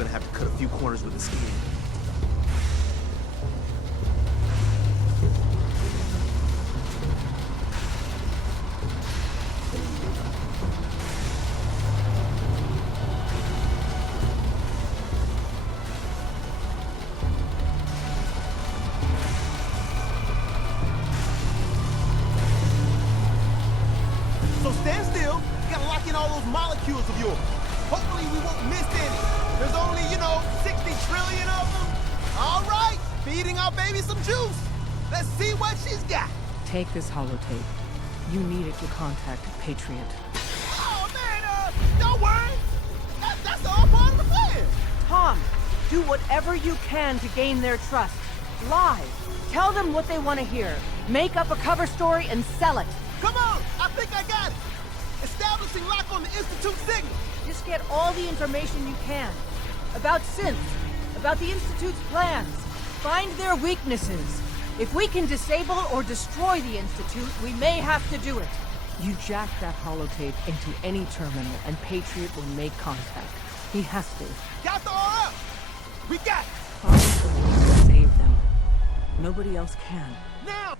gonna have to cut a few corners with the skiing. So stand still. You gotta lock in all those molecules of yours. Hopefully we won't miss any. There's only, 60 trillion of them. All right, feeding our baby some juice. Let's see what she's got. Take this holotape. You need it to contact Patriot. Oh, man, don't worry. That's all part of the plan. Tom, do whatever you can to gain their trust. Lie. Tell them what they want to hear. Make up a cover story and sell it. Come on, I think I got it. Establishing lock on the Institute signal. Just get all the information you can. About synths, about the Institute's plans. Find their weaknesses. If we can disable or destroy the Institute, we may have to do it. You jack that holotape into any terminal and Patriot will make contact. He has to. Got the RF. We got it. Find a way to save them. Nobody else can. Now.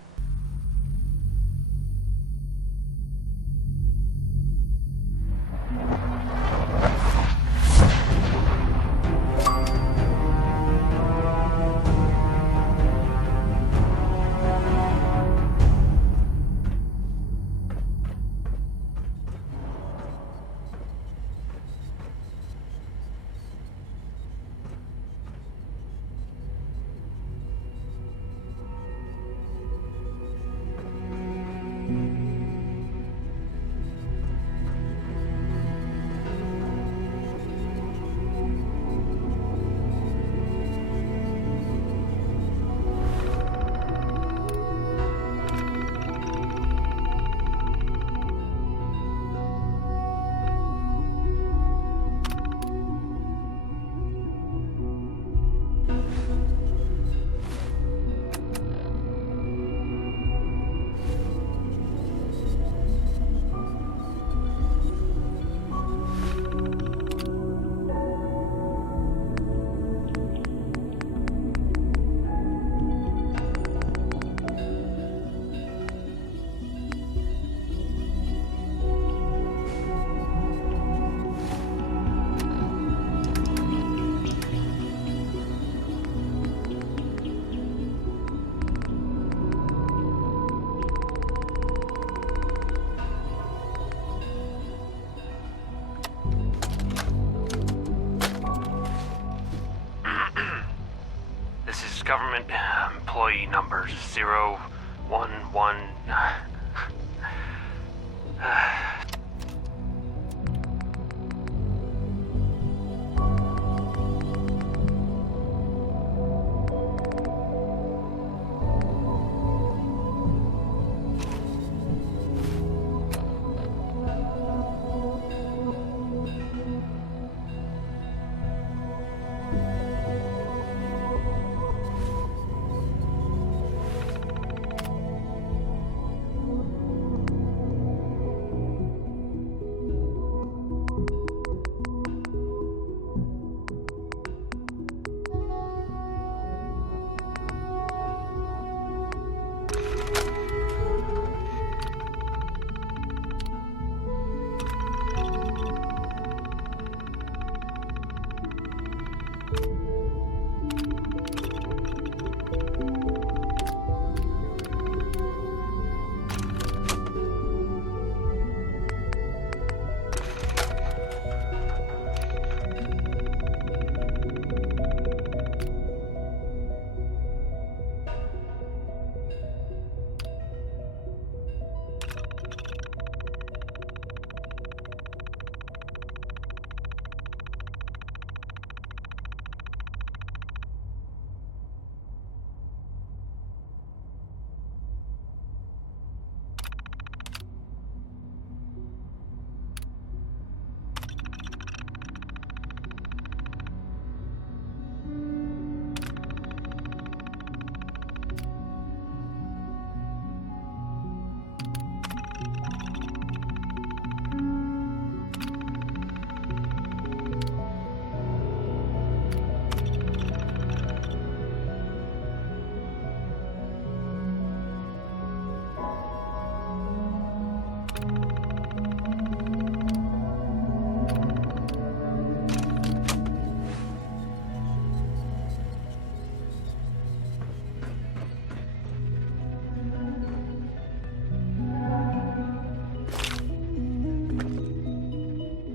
Government employee number 011.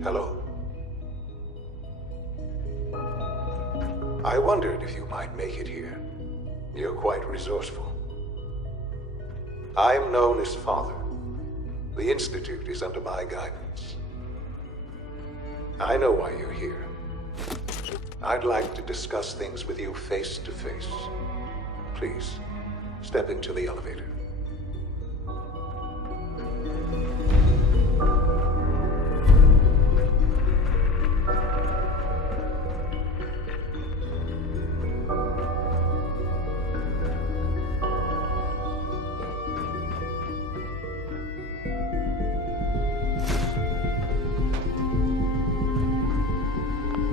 Hello. I wondered if you might make it here. You're quite resourceful. I'm known as Father. The Institute is under my guidance. I know why you're here. I'd like to discuss things with you face to face. Please, step into the elevator.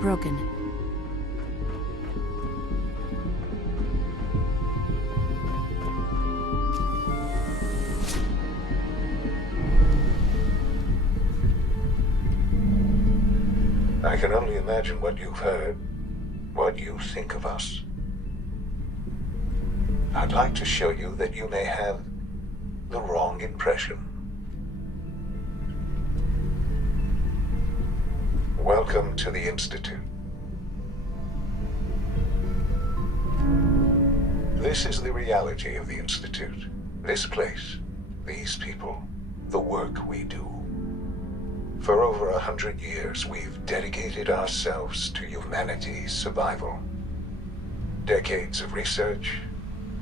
Broken. I can only imagine what you've heard, what you think of us. I'd like to show you that you may have the wrong impression. Welcome to the Institute. This is the reality of the Institute. This place, these people, the work we do. For over 100 years, we've dedicated ourselves to humanity's survival. Decades of research,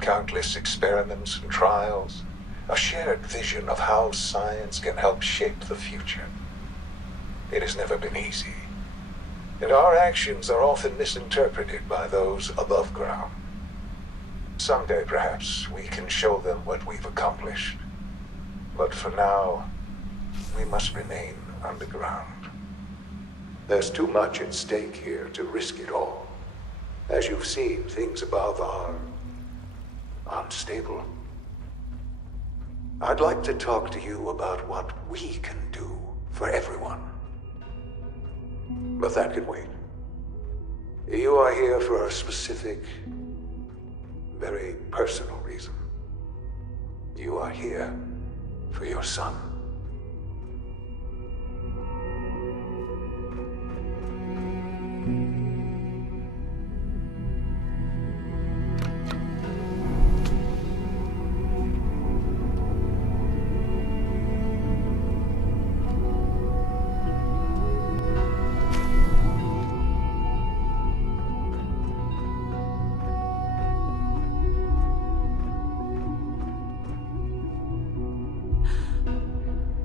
countless experiments and trials, a shared vision of how science can help shape the future. It has never been easy, and our actions are often misinterpreted by those above ground. Someday, perhaps, we can show them what we've accomplished. But for now, we must remain underground. There's too much at stake here to risk it all. As you've seen, things above are unstable. I'd like to talk to you about what we can do for everyone. But that can wait. You are here for a specific, very personal reason. You are here for your son.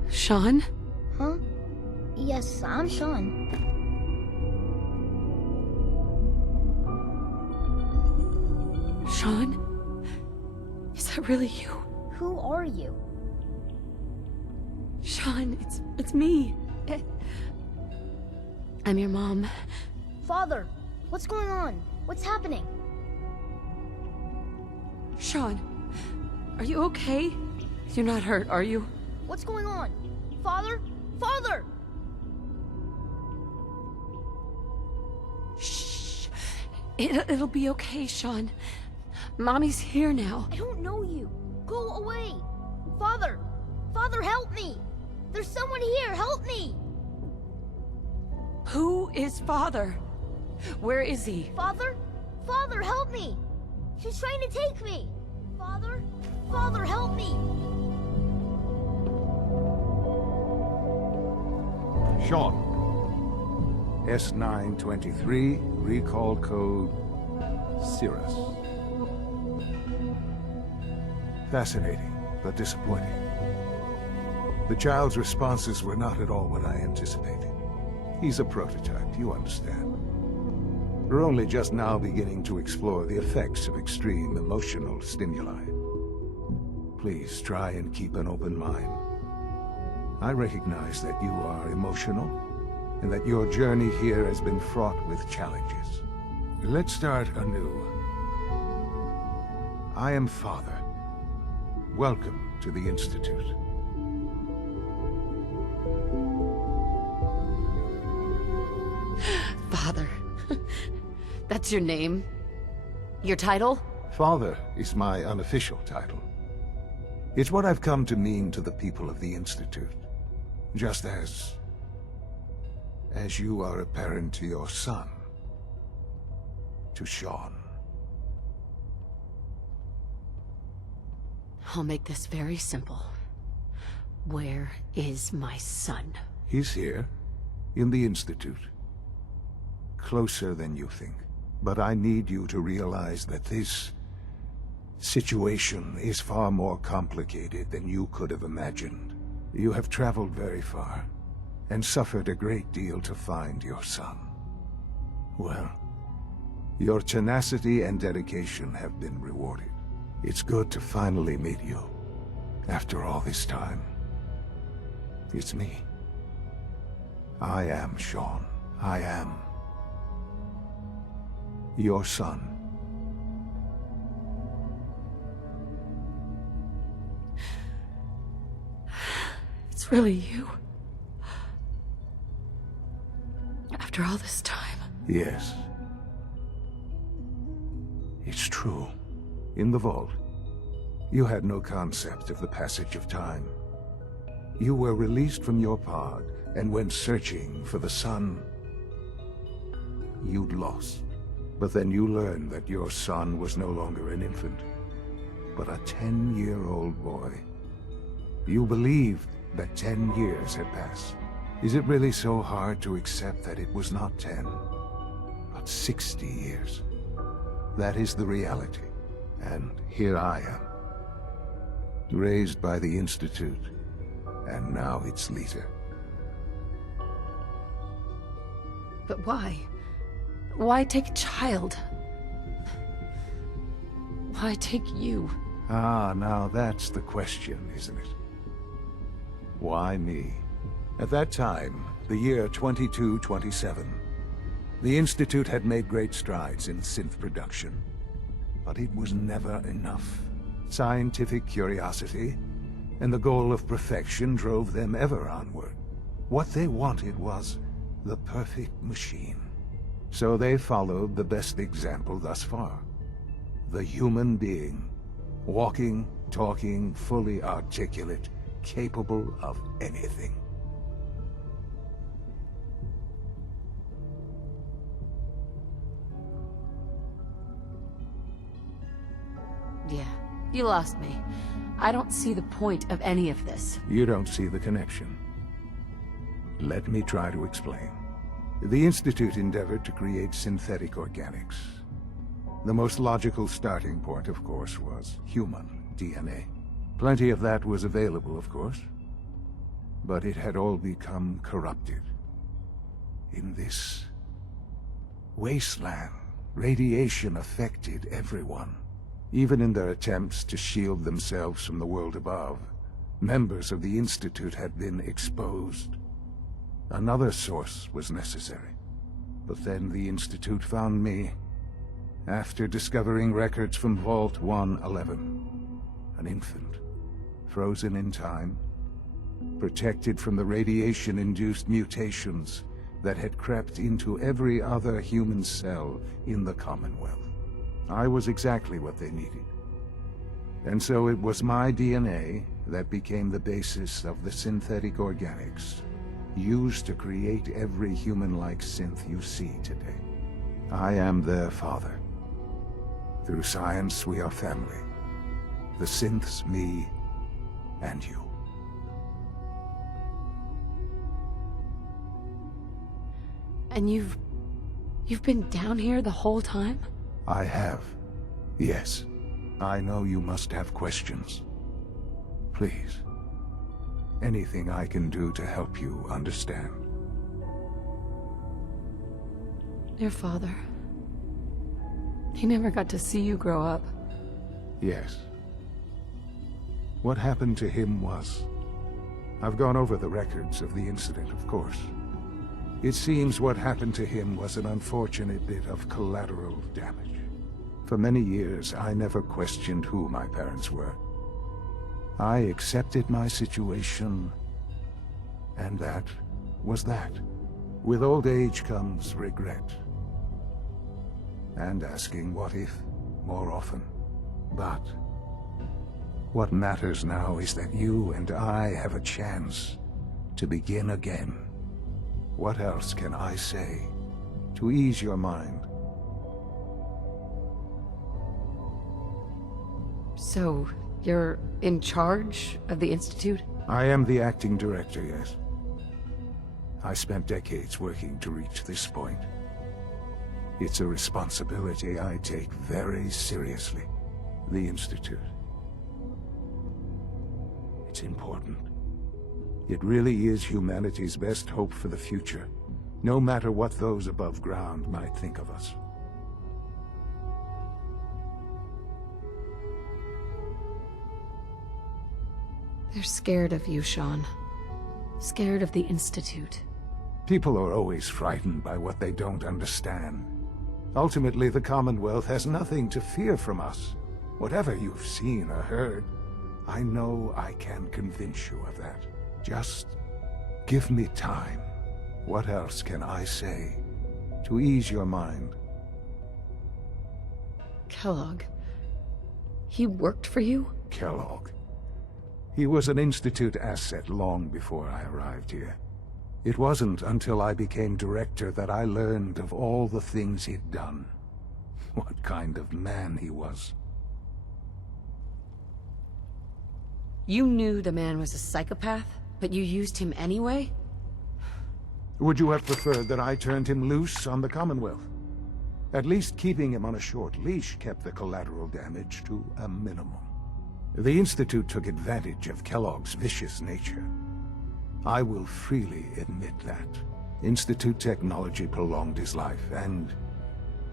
Sean? Huh? Yes, I'm Sean. Sean? Is that really you? Who are you? Sean, it's me. I'm your mom. Father, what's going on? What's happening? Sean, are you okay? You're not hurt, are you? What's going on? Father? Father! Shh. It'll be okay, Sean. Mommy's here now. I don't know you. Go away. Father! Father, help me! There's someone here, help me! Who is Father? Where is he? Father? Father, help me! She's trying to take me! Father? Father, help me! Sean. S923, recall code Cirrus. Fascinating, but disappointing. The child's responses were not at all what I anticipated. He's a prototype, you understand. We're only just now beginning to explore the effects of extreme emotional stimuli. Please try and keep an open mind. I recognize that you are emotional, and that your journey here has been fraught with challenges. Let's start anew. I am Father. Welcome to the Institute. Father. That's your name? Your title? Father is my unofficial title. It's what I've come to mean to the people of the Institute. Just as as you are a parent to your son, to Sean. I'll make this very simple. Where is my son? He's here, in the Institute. Closer than you think. But I need you to realize that this situation is far more complicated than you could have imagined. You have traveled very far, and suffered a great deal to find your son. Well, your tenacity and dedication have been rewarded. It's good to finally meet you, after all this time. It's me. I am Sean. I am your son. It's really you. After all this time. Yes. It's true. In the vault, you had no concept of the passage of time. You were released from your pod and went searching for the son you'd lost. But then you learned that your son was no longer an infant, but a 10-year-old boy. You believed that 10 years had passed. Is it really so hard to accept that it was not 10, but 60 years? That is the reality. And here I am, raised by the Institute, and now its leader. But why? Why take a child? Why take you? Ah, now that's the question, isn't it? Why me? At that time, the year 2227, the Institute had made great strides in synth production. But it was never enough. Scientific curiosity and the goal of perfection drove them ever onward. What they wanted was the perfect machine. So they followed the best example thus far. The human being. Walking, talking, fully articulate, capable of anything. Yeah, you lost me. I don't see the point of any of this. You don't see the connection. Let me try to explain. The Institute endeavored to create synthetic organics. The most logical starting point, of course, was human DNA. Plenty of that was available, of course. But it had all become corrupted. In this wasteland, radiation affected everyone. Even in their attempts to shield themselves from the world above, members of the Institute had been exposed. Another source was necessary. But then the Institute found me, after discovering records from Vault 111. An infant, frozen in time, protected from the radiation-induced mutations that had crept into every other human cell in the Commonwealth. I was exactly what they needed. And so it was my DNA that became the basis of the synthetic organics, used to create every human-like synth you see today. I am their father. Through science, we are family. The synths, me, and you. And you've been down here the whole time? I have. Yes. I know you must have questions. Please. Anything I can do to help you understand. Your father. He never got to see you grow up. Yes. What happened to him was... I've gone over the records of the incident, of course. It seems what happened to him was an unfortunate bit of collateral damage. For many years, I never questioned who my parents were. I accepted my situation, and that was that. With old age comes regret. And asking what if more often. But what matters now is that you and I have a chance to begin again. What else can I say to ease your mind? So, you're in charge of the Institute? I am the acting director, yes. I spent decades working to reach this point. It's a responsibility I take very seriously. The Institute. It's important. It really is humanity's best hope for the future, no matter what those above ground might think of us. They're scared of you, Sean. Scared of the Institute. People are always frightened by what they don't understand. Ultimately, the Commonwealth has nothing to fear from us. Whatever you've seen or heard, I know I can convince you of that. Just give me time. What else can I say to ease your mind? Kellogg. He worked for you? Kellogg. He was an Institute asset long before I arrived here. It wasn't until I became director that I learned of all the things he'd done. What kind of man he was. You knew the man was a psychopath, but you used him anyway? Would you have preferred that I turned him loose on the Commonwealth? At least keeping him on a short leash kept the collateral damage to a minimum. The Institute took advantage of Kellogg's vicious nature. I will freely admit that. Institute technology prolonged his life, and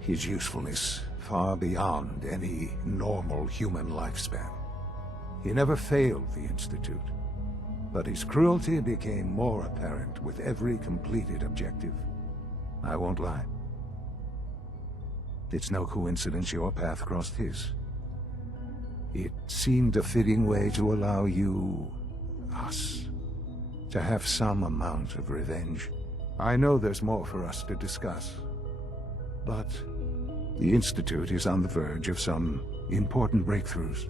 his usefulness far beyond any normal human lifespan. He never failed the Institute, but his cruelty became more apparent with every completed objective. I won't lie. It's no coincidence your path crossed his. It seemed a fitting way to allow you, us, to have some amount of revenge. I know there's more for us to discuss, but the Institute is on the verge of some important breakthroughs.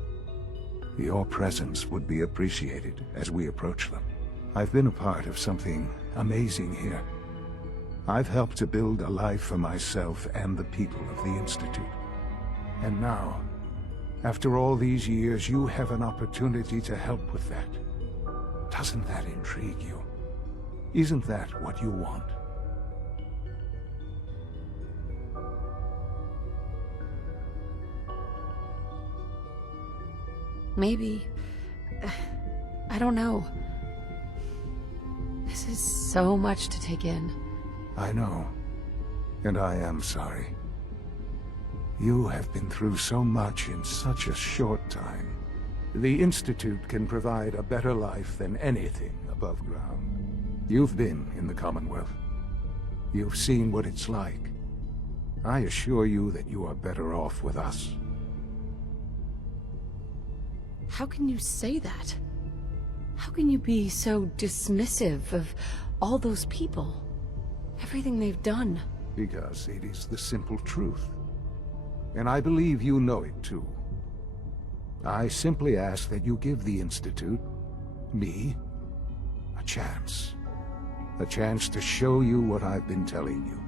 Your presence would be appreciated as we approach them. I've been a part of something amazing here. I've helped to build a life for myself and the people of the Institute. And now, after all these years, you have an opportunity to help with that. Doesn't that intrigue you? Isn't that what you want? Maybe. I don't know. This is so much to take in. I know. And I am sorry. You have been through so much in such a short time. The Institute can provide a better life than anything above ground. You've been in the Commonwealth. You've seen what it's like. I assure you that you are better off with us. How can you say that? How can you be so dismissive of all those people? Everything they've done? Because it is the simple truth. And I believe you know it too. I simply ask that you give the Institute, me, a chance. A chance to show you what I've been telling you.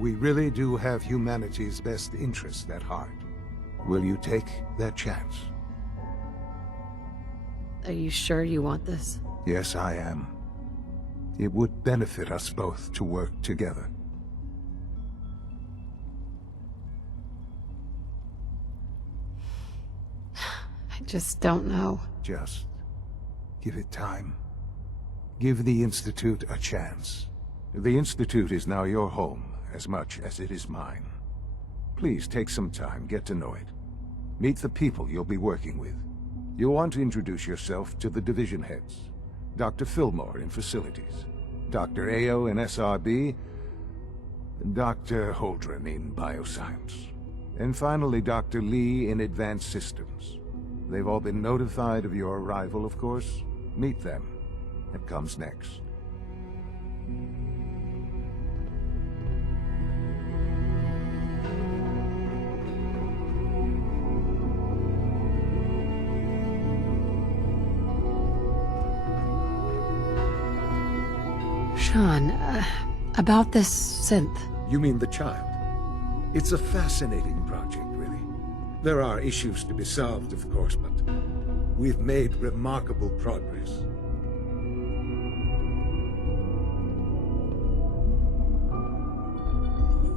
We really do have humanity's best interest at heart. Will you take that chance? Are you sure you want this? Yes, I am. It would benefit us both to work together. I just don't know. Just give it time. Give the Institute a chance. The Institute is now your home as much as it is mine. Please take some time, get to know it. Meet the people you'll be working with. You'll want to introduce yourself to the division heads. Dr. Fillmore in Facilities, Dr. Ayo in SRB, Dr. Holdren in Bioscience, and finally Dr. Lee in Advanced Systems. They've all been notified of your arrival, of course. Meet them. It comes next. Sean, About this synth. You mean the child? It's a fascinating project, really. There are issues to be solved, of course, but we've made remarkable progress.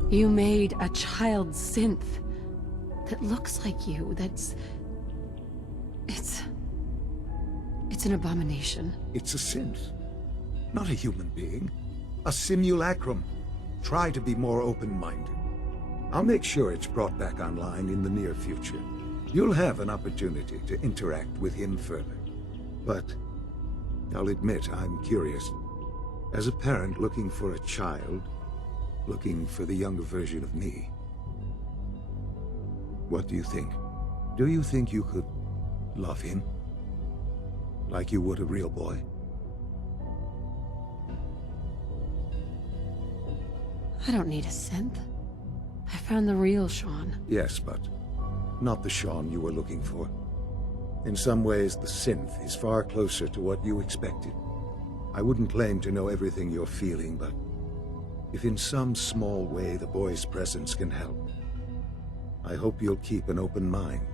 You made a child synth that looks like you, that's... It's an abomination. It's a synth. Not a human being. A simulacrum. Try to be more open-minded. I'll make sure it's brought back online in the near future. You'll have an opportunity to interact with him further. But I'll admit I'm curious. As a parent looking for a child, looking for the younger version of me, what do you think? Do you think you could love him? Like you would a real boy? I don't need a synth. I found the real Sean. Yes, but not the Sean you were looking for. In some ways, the synth is far closer to what you expected. I wouldn't claim to know everything you're feeling, but if in some small way the boy's presence can help, I hope you'll keep an open mind.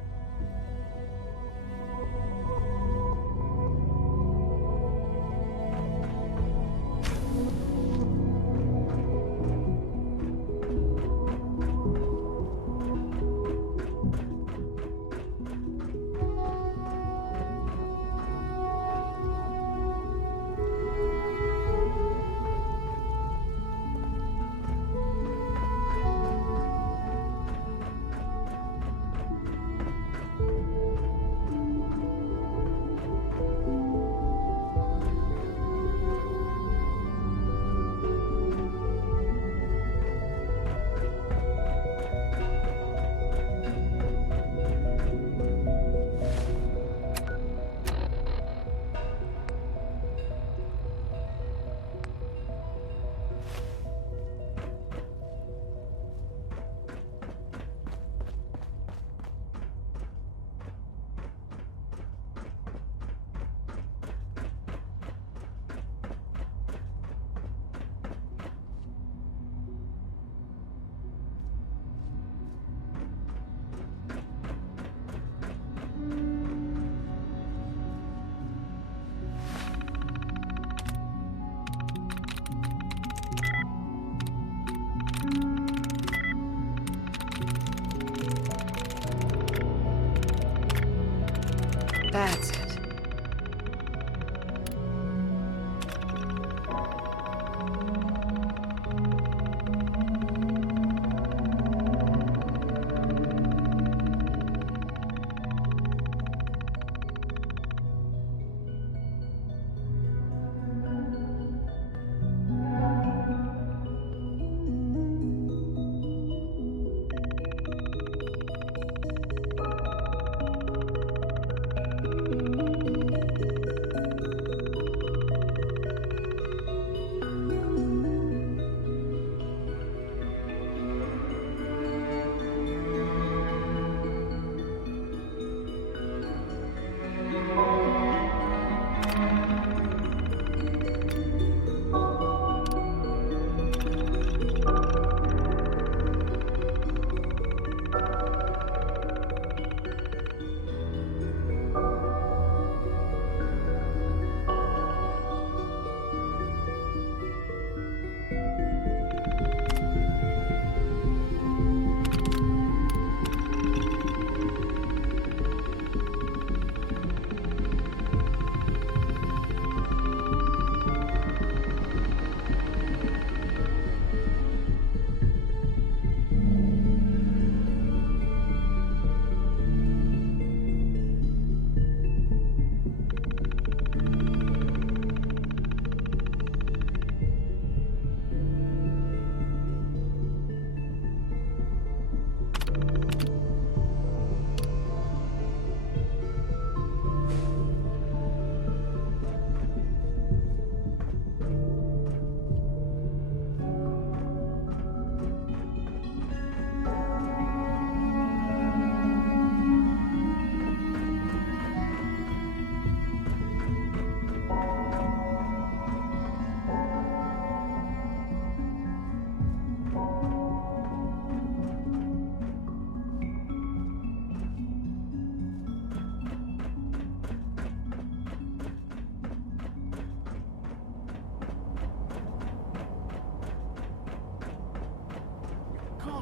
That's it.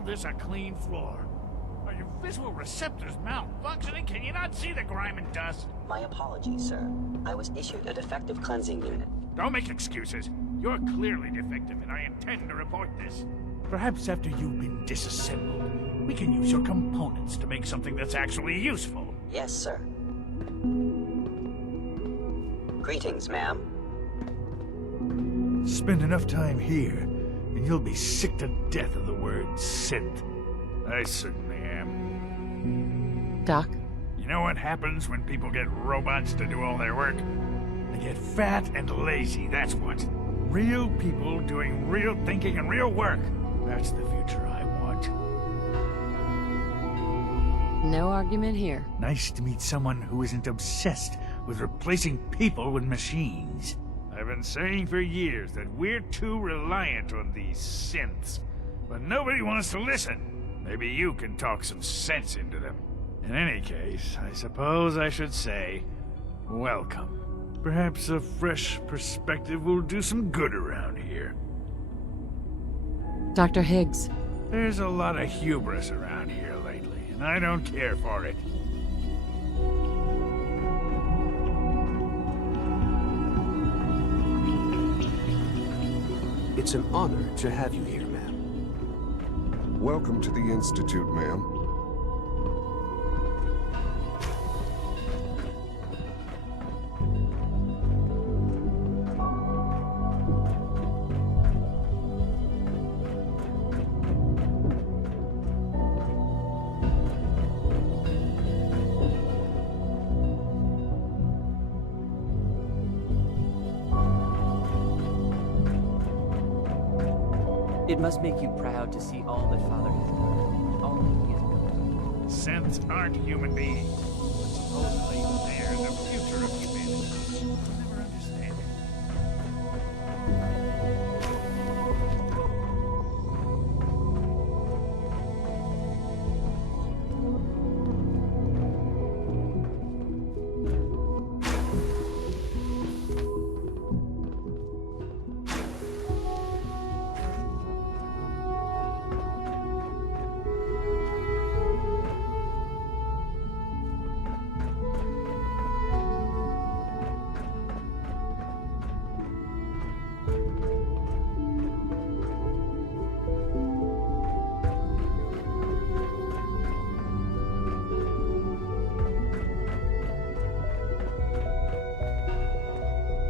this a clean floor? Are your visual receptors malfunctioning? Can you not see the grime and dust? My apologies, sir. I was issued a defective cleansing unit. Don't make excuses. You're clearly defective, and I intend to report this. Perhaps after you've been disassembled, we can use your components to make something that's actually useful. Yes, sir. Greetings, ma'am. Spend enough time here, and you'll be sick to death of the word synth. I certainly am. Doc? You know what happens when people get robots to do all their work? They get fat and lazy, that's what. Real people doing real thinking and real work. That's the future I want. No argument here. Nice to meet someone who isn't obsessed with replacing people with machines. I've been saying for years that we're too reliant on these synths, but nobody wants to listen. Maybe you can talk some sense into them. In any case, I suppose I should say, welcome. Perhaps a fresh perspective will do some good around here. Dr. Higgs. There's a lot of hubris around here lately, and I don't care for it. It's an honor to have you here, ma'am. Welcome to the Institute, ma'am. It must make you proud to see all that Father has done. All that he has built. Synths aren't human beings. But supposedly they're the future of humanity. I'll never understand it.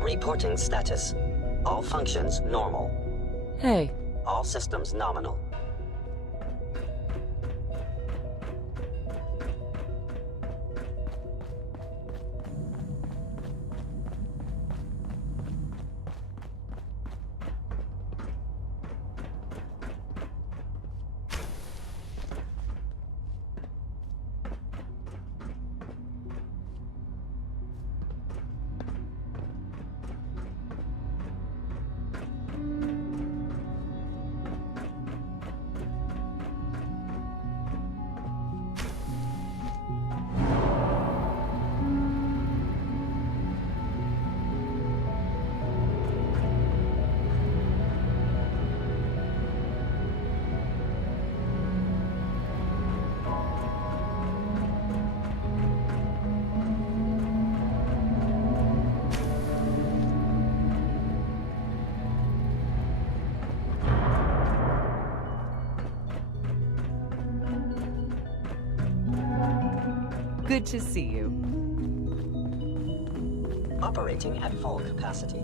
Reporting status. All functions normal. Hey. All systems nominal. Good to see you. Operating at full capacity.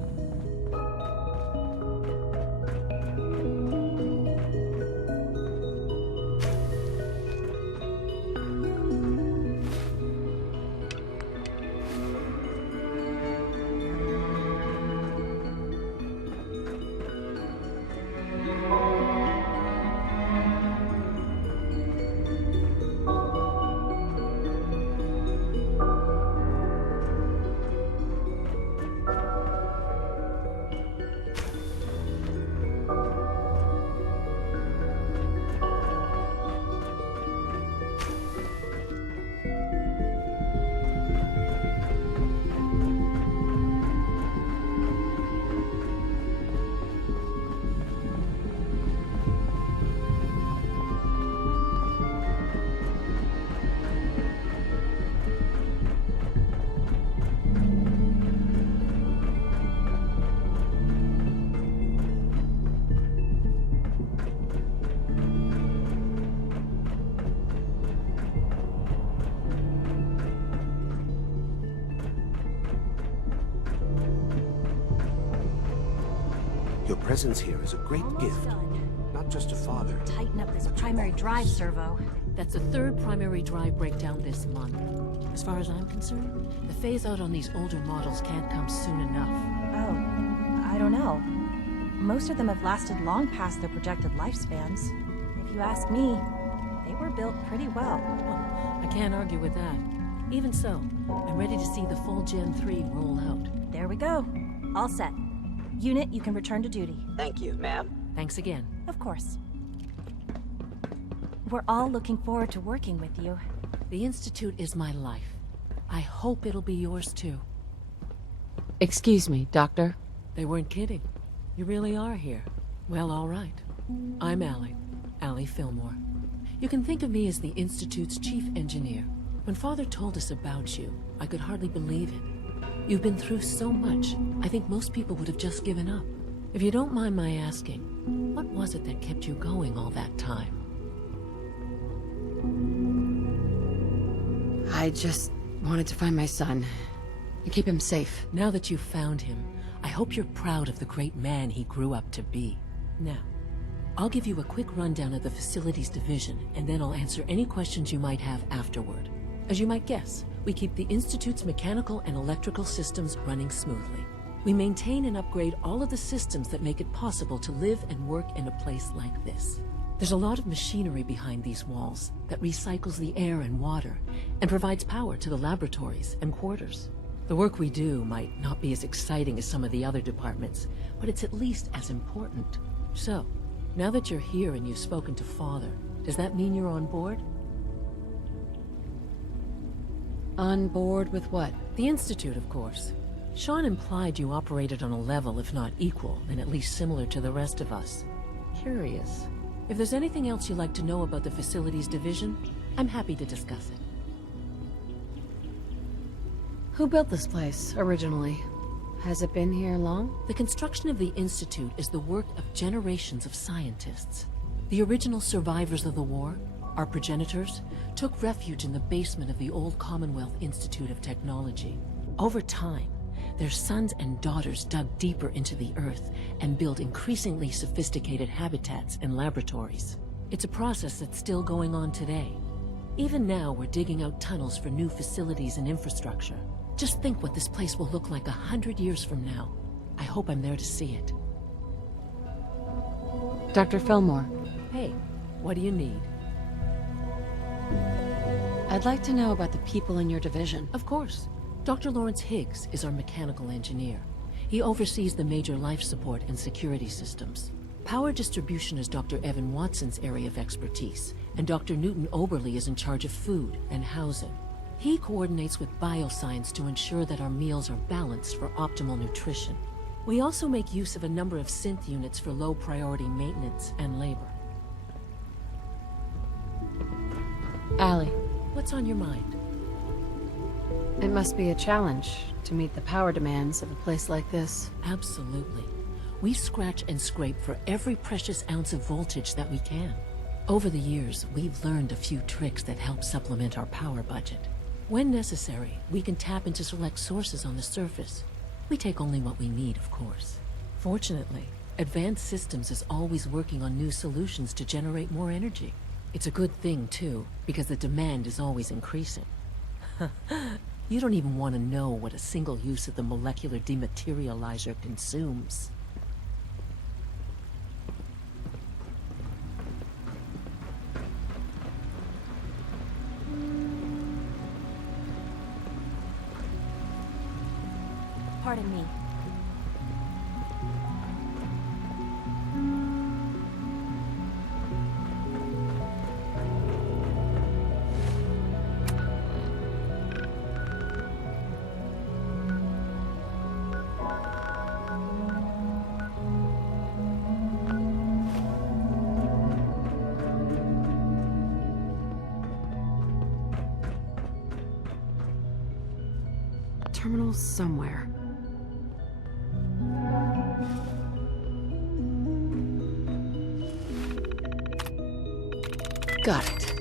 presence here is a great gift. Not just to Father. Tighten up this primary drive servo. That's the third primary drive breakdown this month. As far as I'm concerned, the phase-out on these older models can't come soon enough. Oh, I don't know. Most of them have lasted long past their projected lifespans. If you ask me, they were built pretty well. I can't argue with that. Even so, I'm ready to see the full Gen 3 roll out. There we go. All set. Unit, you can return to duty. Thank you, ma'am. Thanks again. Of course. We're all looking forward to working with you. The Institute is my life. I hope it'll be yours too. Excuse me, Doctor. They weren't kidding. You really are here. Well, all right. I'm Allie Fillmore. You can think of me as the Institute's chief engineer. When Father told us about you, I could hardly believe it. You've been through so much, I think most people would have just given up. If you don't mind my asking, what was it that kept you going all that time? I just wanted to find my son and keep him safe. Now that you've found him, I hope you're proud of the great man he grew up to be. Now, I'll give you a quick rundown of the Facilities Division, and then I'll answer any questions you might have afterward. As you might guess, we keep the Institute's mechanical and electrical systems running smoothly. We maintain and upgrade all of the systems that make it possible to live and work in a place like this. There's a lot of machinery behind these walls that recycles the air and water and provides power to the laboratories and quarters. The work we do might not be as exciting as some of the other departments, but it's at least as important. So, now that you're here and you've spoken to Father, does that mean you're on board? On board with what? The Institute, of course. Sean implied you operated on a level, if not equal, then at least similar to the rest of us. Curious. If there's anything else you'd like to know about the Facilities Division, I'm happy to discuss it. Who built this place, originally? Has it been here long? The construction of the Institute is the work of generations of scientists. The original survivors of the war, our progenitors, took refuge in the basement of the old Commonwealth Institute of Technology. Over time, their sons and daughters dug deeper into the earth and built increasingly sophisticated habitats and laboratories. It's a process that's still going on today. Even now, we're digging out tunnels for new facilities and infrastructure. Just think what this place will look like 100 years from now. I hope I'm there to see it. Dr. Fillmore. Hey, what do you need? I'd like to know about the people in your division. Of course. Dr. Lawrence Higgs is our mechanical engineer. He oversees the major life support and security systems. Power distribution is Dr. Evan Watson's area of expertise, and Dr. Newton Oberly is in charge of food and housing. He coordinates with bioscience to ensure that our meals are balanced for optimal nutrition. We also make use of a number of synth units for low-priority maintenance and labor. Allie. What's on your mind? It must be a challenge to meet the power demands of a place like this. Absolutely. We scratch and scrape for every precious ounce of voltage that we can. Over the years, we've learned a few tricks that help supplement our power budget. When necessary, we can tap into select sources on the surface. We take only what we need, of course. Fortunately, Advanced Systems is always working on new solutions to generate more energy. It's a good thing, too, because the demand is always increasing. You don't even want to know what a single use of the molecular dematerializer consumes. Pardon me. Terminal somewhere. Got it.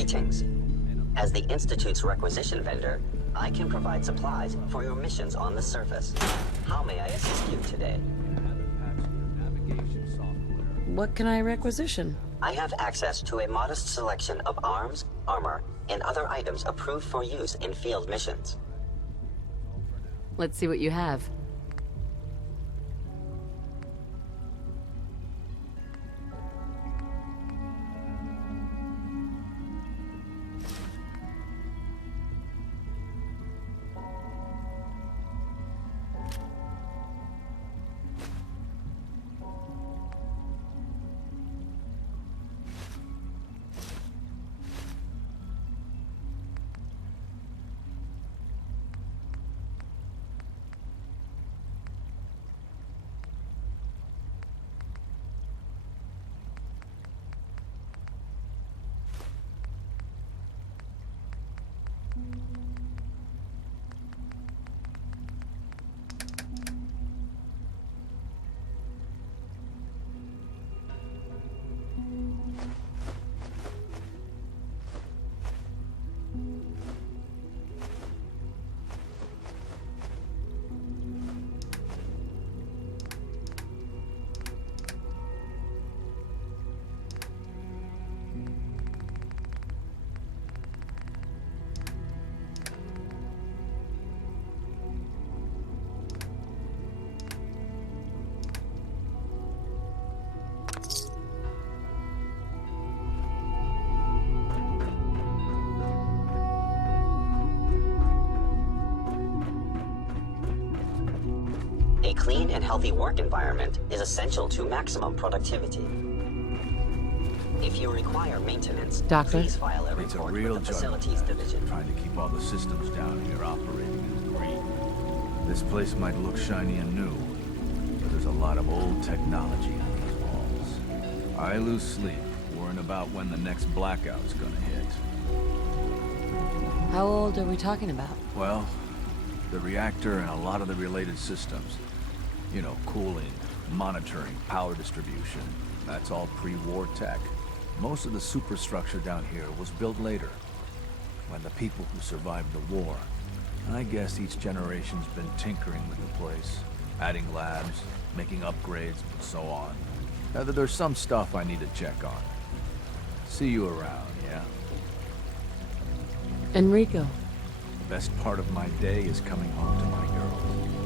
Greetings. As the Institute's requisition vendor, I can provide supplies for your missions on the surface. How may I assist you today? What can I requisition? I have access to a modest selection of arms, armor, and other items approved for use in field missions. Let's see what you have. A clean and healthy work environment is essential to maximum productivity. If you require maintenance, Doctor? please file a It's a report real with the Facilities Division. trying to keep all the systems down here operating as green. This place might look shiny and new, but there's a lot of old technology on these walls. I lose sleep worrying about when the next blackout's gonna hit. How old are we talking about? Well, the reactor and a lot of the related systems. You know, cooling, monitoring, power distribution. That's all pre-war tech. Most of the superstructure down here was built later, when the people who survived the war. I guess each generation's been tinkering with the place, adding labs, making upgrades, and so on. Now, there's some stuff I need to check on. See you around, yeah? Enrico. The best part of my day is coming home to my girls.